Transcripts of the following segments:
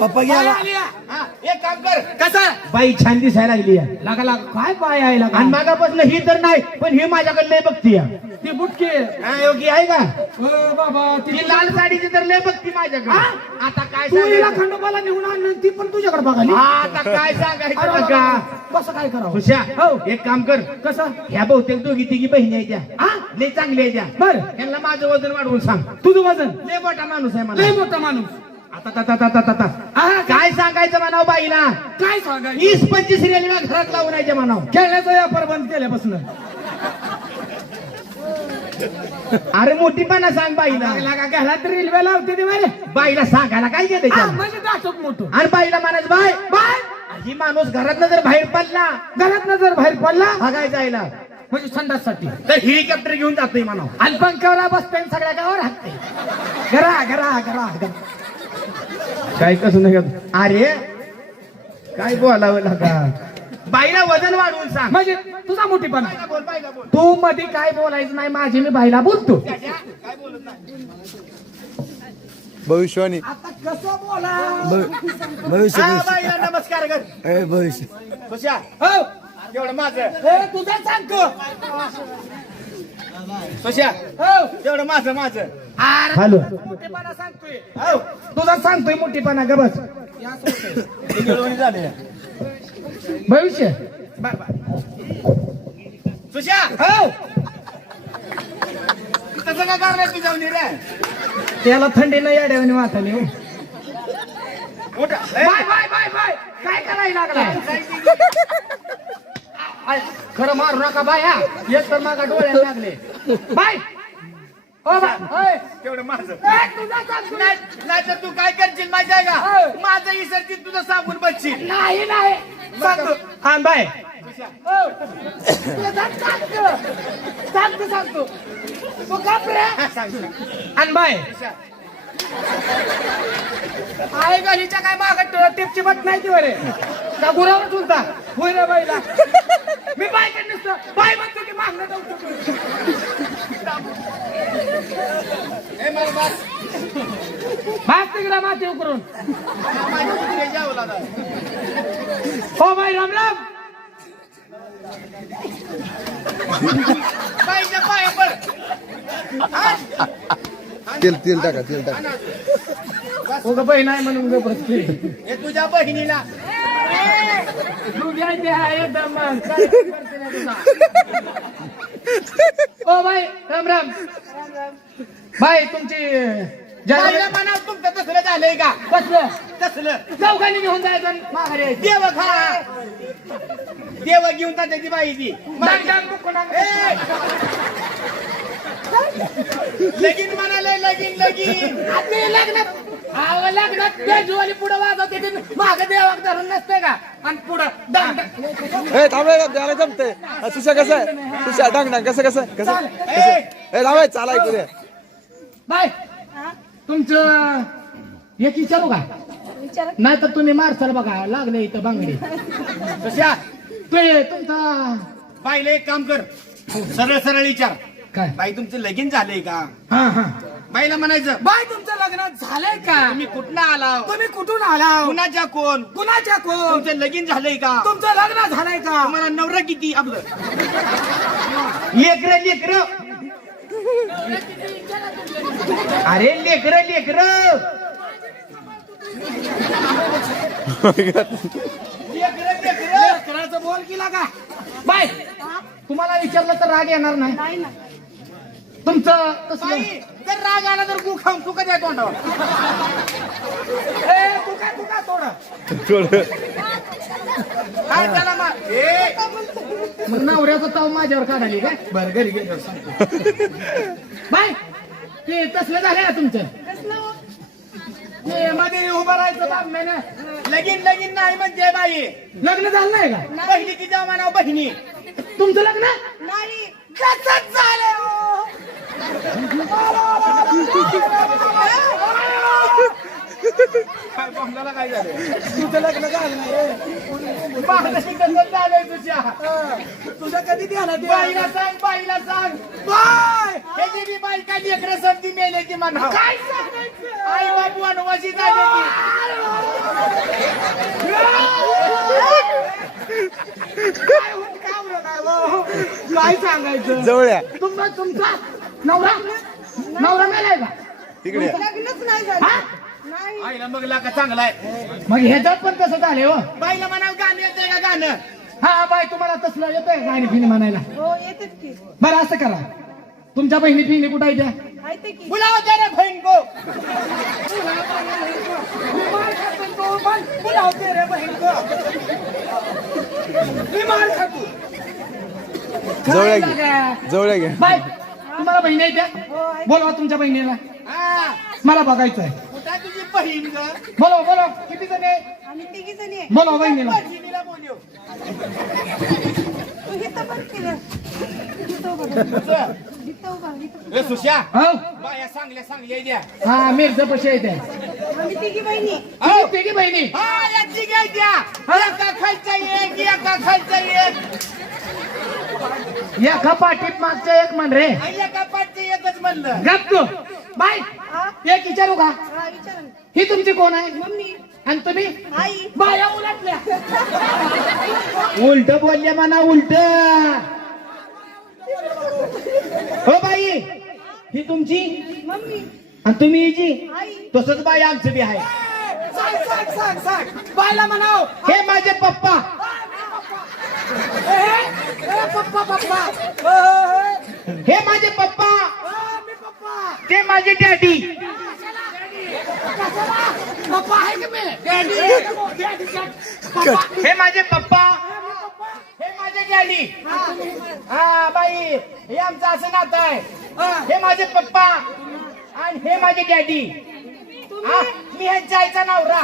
पप्पा गेला. एक काम कर. कसा? बाई छान दिसायला लागली आहे. लागा लागा. काय पाय आहे लागा? आणि मागापासून ही तर नाही पण ही माझ्याकडे लय बघती आहे. ती बुटके. योगी आहे का? बाबा ती ती लाल साडीची तर लय बघती माझ्याकडे. आता काय तू हिला सांगायचं? खंडोबाला निघून आणलं ती पण तुझ्याकडे बघाली हा, आता काय सांगायचं अरे बघा. बाबा, कसं काय करावं? हुशा हो. एक काम कर. कसं? ह्या बहुतेक दोघी तिघी बहिणी आहेत त्या हा? लय चांगली आहे त्या बर. त्यांना माझं वजन वाढवून सांग. तुझं वजन? लय मोठा माणूस आहे लय मला मोठा माणूस. आता ता- ता- ता- ता- ता- ता. काय सांगायचं म्हणाव बाईला? काय सांगाय वीस पंचवीस रेल्वे घरात लावून यायच्या म्हणाव. खेळण्याचा व्यापार बंद केल्यापासून. अरे मोठीपणा सांग बाईला. तर रेल्वे लावते ते बरे बाईला सांगायला काय त्याला? म्हणजे मोठं. आणि बाईला म्हणायचं बाय बाय. ही माणूस घरात जर बाहेर पडला घरात जर बाहेर पडला बघाय जायला. म्हणजे संडाससाठी. तर हेलिकॉप्टर घेऊन जातोय म्हणाव. आणि पंखावर बसते सगळ्या गावावर हाकते घरा घरा घरा घरा. काय कसं नाही? अरे. काय बोलावं लागा? बाईला वजन वाढवून सांग. म्हणजे तुझा मोठीपणा. बाईला बोल बाईला बोल. तू मध्ये काय बोलायचं नाही माझी मी बाईला बोलतो. काय बोलत नाही? भविष्यवाणी. आता कसं बोला? भविष्य हा, बाईला नमस्कार कर. ए, भविष्य. खुशा हो. तेवढं माझं. हे तुझं सांगतो खुशा हो तेवढं माझं माझं. अरे हॅलो. मोठेपणा सांगतोय. हो तुझा सांगतोय मोठेपणा ग बस. ते मिळवणी झाले. भविष्य. सुशा! हो. तसं काय करणार तू जाऊन रे. त्याला थंडी नाही अडवणी वाटाली हो. Bye bye bye bye. काय करायला लागलाय आय, खरं मारू नका बाय हा. एक तर मागा डोळ्याला लागले. बाय ओ बाय. तेवढं माझं. नाही तर तू काय करशील माहिती आहे हो. का माझं इसरतील तुझं साबून बसशील. नाही नाही. सांगतो. हा बाय. हो. सांगतो सांगतो सांगतो. तू घाबरे आणि बाय. आहे गलीच्या काय मागत टिपची बट नाही ती बरे का गुरावर तुलता होय रे बाईला. मी बाय काय नसतं बाय म्हणतो की मागणं जाऊ. भाग तिकडे माती उकरून. हो बाई राम राम. बाईच्या पाया पड? तेल तेल टाका तेल टाका. हो बहीण आहे म्हणून हे तुझ्या बहिणीला. एकदम. O by Ram Ram. बाई तुमची जय म्हणाव तुमचं तसलं झालंय का? बसलं तसलं. चौघांनी घेऊन जायचं माघारी. देव खा. देव घेऊन जाते ती बाई ती! लगीन म्हणाले लगीन लगीन. आता लग्नात अहो, लग्नात बेजूवाली पुढं वाजवते ते माग देवाक धरून नसते का? आणि पुढं डांग डांग. ए थांबे त्याला जमते सुशा कसं आहे? सुशा डांग डांग कसं कसं कसं! ए! थांबे चाला ऐकू दे बाय. तुमचं एक विचारू का? विचार. नाही तर तुम्ही मारसाल बघा लागले इथं बांगडी. कशा ते तुमचा बाईला एक काम कर. सरळ सरळ विचार. काय? बाई तुमचं लगीन झालंय का? हा हा. बाईला म्हणायचं बाय तुमचं लग्न झालंय का? तुम्ही कुठनं आला तुम्ही कुठून आला कुणाच्या कोण? कुणाच्या कोण? तुमचं लगीन झालंय का? तुमचं लग्न झालंय का? तुम्हाला नवरा किती? आपलं. लेकर लेकर. अरे लेकर लेकर. लेकर लेकर. करायचं बोल की लागा. बाय. तुम्हाला विचारलं तर राग येणार नाही. तुमचं बाई जर राग आला तर गु खाऊन तू कधी तोंडावर. ए, तू काय तू काय थोडं काय त्याला मा- ए, मग नवऱ्याचा ताव माझ्यावर काढाली काय? बरं घरी सांगतो. बाय ते तसलं झालं ना तुमचं? हो? ते मध्ये उभं राहायचं. लगीन लगीन नाही म्हणजे बाई. लग्न झालं नाही का? बहिणी किती म्हणाव बहिणी. तुमचं लग्न? नाही कसं झालं हो? काय बोंबलाला काय झालं? तुझं लग्न झालं नाही मागणी कसं झालंय तुझ्या? तुझं कधी येईल? बाईला सांग बाईला सांग. बाय! हे बाई काय लेकरं संधी मेले की म्हणा काय सांगायचं? आई बाबू वनवासी झाले काय होत? काय होत? आहे? काय सांगायचं? जवळ्या तुमचा तुमचा नवरा? नवरा मेलाय का? तिकडे. लग्नच नाही झालं. हा? नाही. आईला मग लाका चांगला आहे. मग ह्याच्यात पण तसं झाले हो. बाईला म्हणावं गाणं येतंय का गाणं? हा बाय तुम्हाला तसलं येतंय गाणी फिणी म्हणायला? हो येतात की. बरं असं करा. तुमच्या बहिणी फिणी कुठं आहे त्या? माहिती की. बुलाव तेरे बहन को जवळ्या घे. जवळ्या घे. बाय तुम्हाला बहिणी आहे त्या? हो. बोलवा तुमच्या बहिणीला. हा. मला बघायचं आहे तुझी बहीण ग? बोलवा बोलवा. किती जण आहे? आम्ही तिघी जणी आहे. बोलवा बहिणीला. बहिणीला बोलव तू इथं पण केलं इथं उभा राहा. इथं उभा राहा, इथं. ए सुश्या. हो? बाया चांगल्या चांगल्या द्या. हा मिरचं पशी आहे त्या. आम्ही तिघी बहिणी. आहे. हो. तिघी बहिणी. हा याची घ्या द्या एका खालचा एक एका खालचा एक. एका पाठीत मागच्या एक म्हण रे. एका पाठचे एकच म्हणलं. गप तू बाय? एक विचारू का? हा, विचारा. ना. ही तुमची कोण आहे? मम्मी. आणि तुम्ही? आई. बाया उलटल्या. उलट बोलले म्हणा उलट. हो बाई. ही तुमची? मम्मी. आणि तुम्ही हिची? आई. तसंच बाई आमचं बी आहे. सांग सांग सांग सांग. बायला म्हणाव. हे माझे पप्पा. पप्पा पप्पा हे माझे पप्पा. मी पप्पा ते माझे डॅडी पप्पा आहे की मी डॅडी हे माझे पप्पा. हे माझे डॅडी हा बाई हे आमचं असं नातं आहे. हे माझे पप्पा आणि हे माझे डॅडी हा, मी ह्यांच्या आईचा नवरा.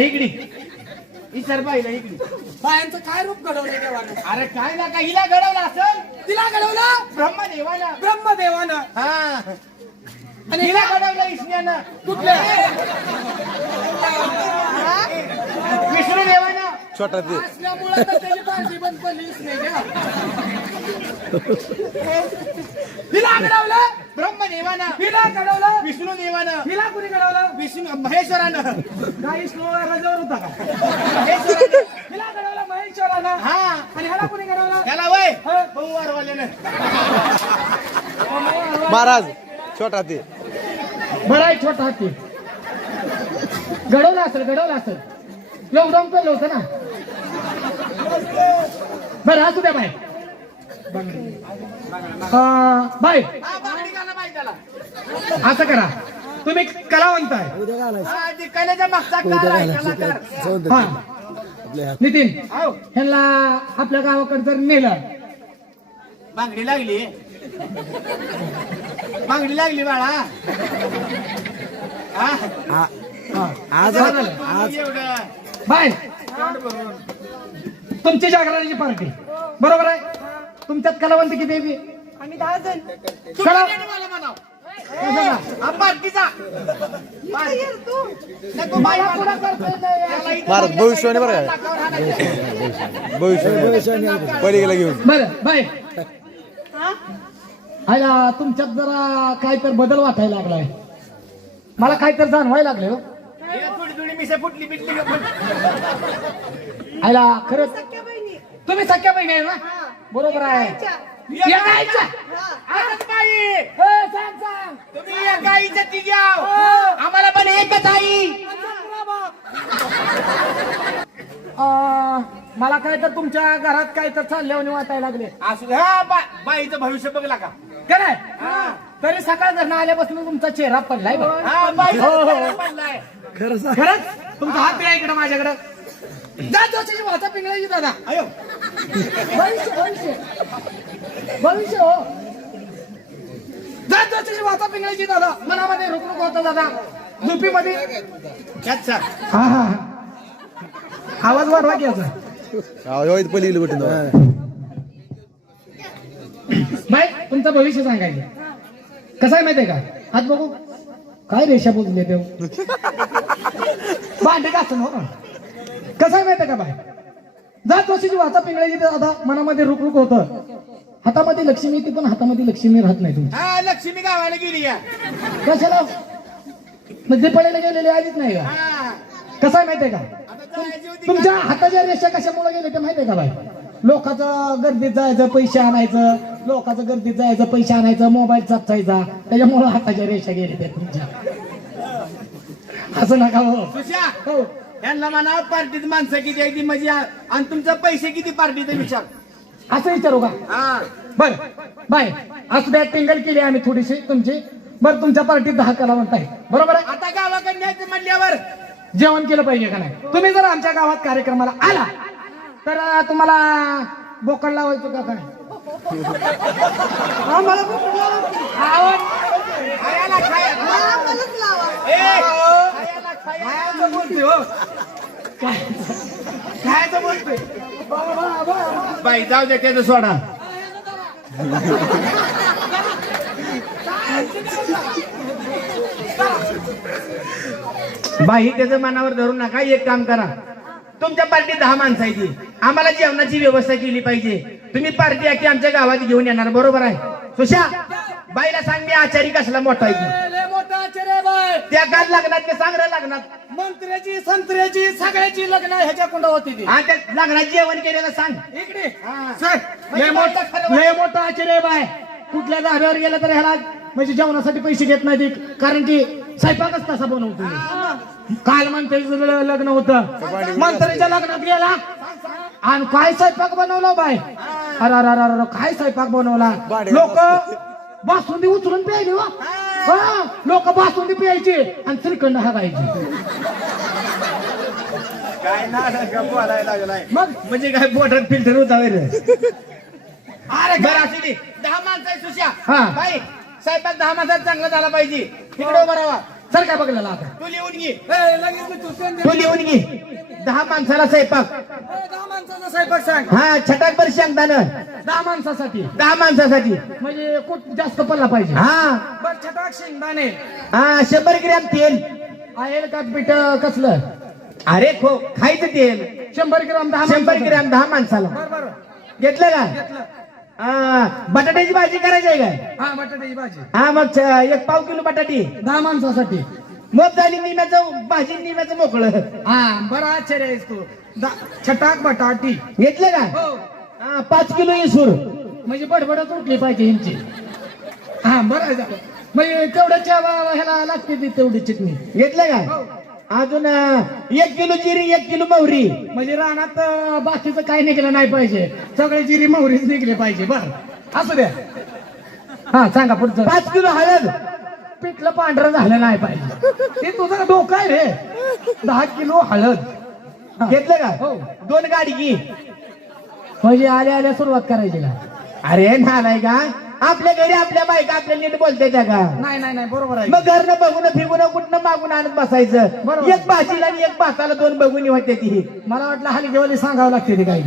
इकडे. इतर बाईला इकडे. बायांचं काय रूप घडवलं देवानं? अरे काय ना हिला घडवलं असेल? तिला घडवलं? ब्रह्मदेवानं. ब्रह्मदेवानं. हा. आणि हिला घडवलं विष्ण्यानं कुठल्या विष्णू देवानं. छोटा ते असल्यामुळं तर त्याची काळजी बंद नाही का तिला घडवलं ब्रह्मदेवानं. तिला घडवलं विष्णू देवानं. तिला कुणी घडवलं? विष्णू महेश्वरानं. काय विष्णू रजावर होता. का महेश्वरानं. तिला घडवलं महेश्वरानं. हा. आणि ह्याला कुणी घडवलं? त्याला वय. बहुवारवाल्यानं. महाराज छोटा ते बरं आहे छोटा हाती. घडवलं असेल घडवलं असेल. लॉकडाऊन केलं होतं ना. बरं असू द्या बाय. बाय. हा असं करा. तुम्ही कलावंत आहे हा. हा नितीन हो ह्यांना आपल्या गावाकडे जर नेलं. बांगडी लागली. बांगडी लागली बाळा. हा? आज. आज एवढं. बाय. तुमची जागरणाची पार्टी. बरोबर आहे? तुमच्यात कलावंत किती आहे बी? आम्ही दहा जण. तू चला. कधी मला म्हणाव. कसं का? हा पार्टीचा इथं ये रे तू. नको बाई मला मला. पुढं करता येत नाही. त्याला इथं महाराज लागलं भविष्यवाणी बरं का? नाकावर हाणायचं. भविष्य पलीकडे घेऊन. बरं बाय. हा? आयला तुमच्यात जरा काय तर बदल वाटायला लागलाय मला काय तर जाणवायला लागले हो हे फुटली बिटली. आयला खरंच सख्या बहिणी तुम्ही सख्या बहिणी आहे ना हा. बरोबर आहे. हा. आजच बाई ए, सांग, सांग. तुम्ही या गाईच्या तिघी आहो. आम्हाला पण एकच आई मला काय तर तुमच्या घरात काय तर चालल्यावर वाटायला लागले. असू दे. हा बा- बाईचं भविष्य बघला का? काय नाही? तरी सकाळ घरनं आल्यापासून तुमचा चेहरा पडलाय बघ. हा. पडलाय. खरंच? तुमचा हात द्या इकडे माझ्याकडे. जा जोशीची वाचा पिंगळाची दादा. अयो. भविष्य भविष्य. भविष्य हो. जा जोशीची वाचा पिंगळीची दादा. मनामध्ये रुकरुक होतं दादा. झोपीमध्ये. हा हा हा. आवाज वाढवा की याचा. पहिली बटन बाय तुमचं भविष्य सांगायचं. कसं आहे माहितीये का? हात बघू. काय रेषा बोलले ते भांडे घासून हो. ना कसं आहे माहितीये का बाय जात वर्षीची वाचा पिंगळ्याची तर आता मनामध्ये रुक रुक होतं. हातामध्ये लक्ष्मी येते पण हातामध्ये लक्ष्मी राहत नाही तुमची. हा लक्ष्मी गावाला गेली या. कशाला? म्हणजे पडायला गेलेले आधीच नाही का? हा. कसं आहे माहितीये का? तुमच्या हाताच्या रेषा कशामुळे गेले ते माहितीये का बाई? लोकांचं गर्दीत जायचं पैसे आणायचं. लोकांचं गर्दीत जायचं पैसे आणायचं मोबाईल चापसायचा त्याच्यामुळे हाताच्या रेषा गेले त्या तुमच्या. असं नका हो. हो. यांना म्हणा पार्टीत माणसं किती आहे ती म्हणजे आणि तुमचं पैसे किती पार्टीचा विचार असं विचारू का? बर. बाय. असं बॅग टिंगल केली आम्ही थोडीशी तुमची. बरं तुमच्या पार्टीत दहा कलावंत आहे बरोबर आहे? आता गावाकडे न्यायचं म्हणल्यावर जेवण केलं पाहिजे का नाही? तुम्ही जर आमच्या गावात कार्यक्रमाला आला तर तुम्हाला बोकड लावायचं का काय? आम्हाला बोकड लावायचं. खायला खायला आम्हालाच लावा. ए, खायला खायला खायचं बोलते हो. काय? खायचं बोलते बाई जाऊ दे त्याचं सोडा. बाई त्याचं मनावर धरू नका एक काम करा. तुमच्या पार्टीत दहा माणसं आहे ती आम्हाला जेवणाची व्यवस्था केली पाहिजे. तुम्ही पार्टी आखी आमच्या गावात घेऊन येणार बरोबर आहे? सुशा बाईला सांग मी आचारी कसला मोठा आहे. लय मोठा आश्चर्य बाय त्या काल लग्नात ते सांग रे लग्नात? मंत्र्याची संत्र्याची सगळ्याची लग्न ह्याच्या कुंड होती ती. हा त्या लग्नात जेवण केलेलं सांग. इकडे. हा. सर लय मोठा लय मोठा आश्चर्य बाय कुठल्या धाब्यावर गेलं तर ह्याला म्हणजे जेवणासाठी पैसे घेत नाही. कारण की स्वयंपाकच तसा बनवतो काल मंत्र्याचं लग्न होतं. मंत्र्याच्या लग्नात गेला. आणि काय स्वयंपाक बनवला बाय अरे अरे अरे अरे काय स्वयंपाक बनवला? लोक बासुंदी उचलून प्यायली हो. हा. लोक बासुंदी प्यायची आणि श्रीखंड हागायची. काय लागलाय? मग? म्हणजे काय बोटात फिल्टर होता अरे दे. दहा माणसं सुशा. हा. स्वयंपाक दहा माणसात चांगला झाला पाहिजे. तिकडे उभा राहा. सर काय बघलेला आता? तू लिहून घे. तू लिहून घे. दहा माणसाला स्वयंपाक दहा माणसाचा स्वयंपाक सांग. हा छटाकभर शेंगदाणं. दहा माणसासाठी. दहा माणसासाठी. म्हणजे खूप जास्त पडला पाहिजे. हा. बर छटाक शेंगदाणे. हा शंभर ग्रॅम तेल. आहे का पीठ कसलं? अरे खो खायचं तेल. शंभर ग्राम दहा शंभर. ग्रॅम दहा माणसाला. बर बर. घेतलं का? घेतलं. बटाट्याची भाजी करायची आहे काय? हा बटाट्याची भाजी. हा मग छ- एक पाव किलो बटाटी. दहा माणसासाठी. मग झाली निम्याचं भाजी निम्याचं मोकळं. हा बरं आश्चर्य आहेस तू. दा- छटाक बटाटी. घेतलं का? हो. हा पाच किलो इसूर. म्हणजे बडबडच उठली पाहिजे यांची. हा बरं झालं. म्हणजे तेवढ्याच्या ह्याला लागते ती तेवढी चटणी. घेतलं का? हो. अजून एक किलो जिरी एक किलो मोहरी म्हणजे रानात बाकीचं काही निघलं नाही पाहिजे. सगळे जिरी मोहरीच निघले पाहिजे बर. असू द्या. हा सांगा पुढचं. पाच किलो हळद. पिठलं पांढरं झालं नाही पाहिजे. ते तुझं डोकं आहे रे. दहा किलो हळद. घेतलं का? हो. दोन गाडी की म्हणजे आल्या आल्या सुरुवात करायची का? अरे नालाय का आपल्या घरी आपल्या बायका आपल्या नीट बोलते त्या का? नाही नाही नाही बरोबर आहे. मग घरनं बघून फिगून कुठनं मागून आणत बसायचं? बरोबर. एक भाजीला आणि एक भाताला दोन बघून होते ती. मला वाटलं हली जेवली सांगावं लागते ते काय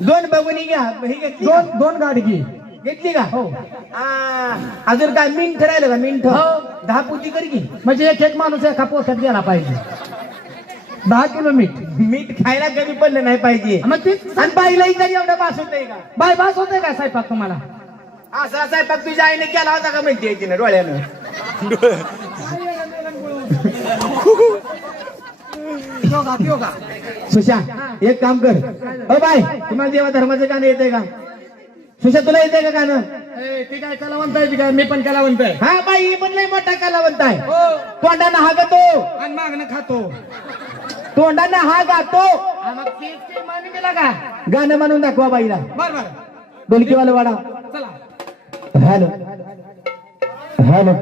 दोन बघून घ्या ही घेतली का? दोन दोन गाडी घे. घेतली का? हो. अजून काय मिंट राहिलं का मिंट हो. दहा पुटी कर की. म्हणजे एक एक माणूस एका पोटात गेला पाहिजे. दहा किलो मीठ. मीठ खायला कमी पडलं नाही पाहिजे. मग ती आणि बाईलाही एवढं बास होतंय का? बाय बास होते का स्वयंपाक तुम्हाला? असा स्वयंपाक तुझ्या आईने केला होता का माहिती तिने डोळ्यानं? सुशा एक काम कर. ओ बाय तुम्हाला देवा धर्माचं गाणं येतंय का? सुशा तुला येतंय का गाणं? ते काय कलावंत आहे ते काय? मी पण कलावंत आहे हा बाई ही पण लय मोठा कलावंत आहे हो. तोंडानं हा गातो. आणि मागणं खातो. तोंडानं हा गातो. मग ते का? गाणं म्हणून दाखवा बाईला. बर बर. डोलकीवाला वाडा चला. Hello hello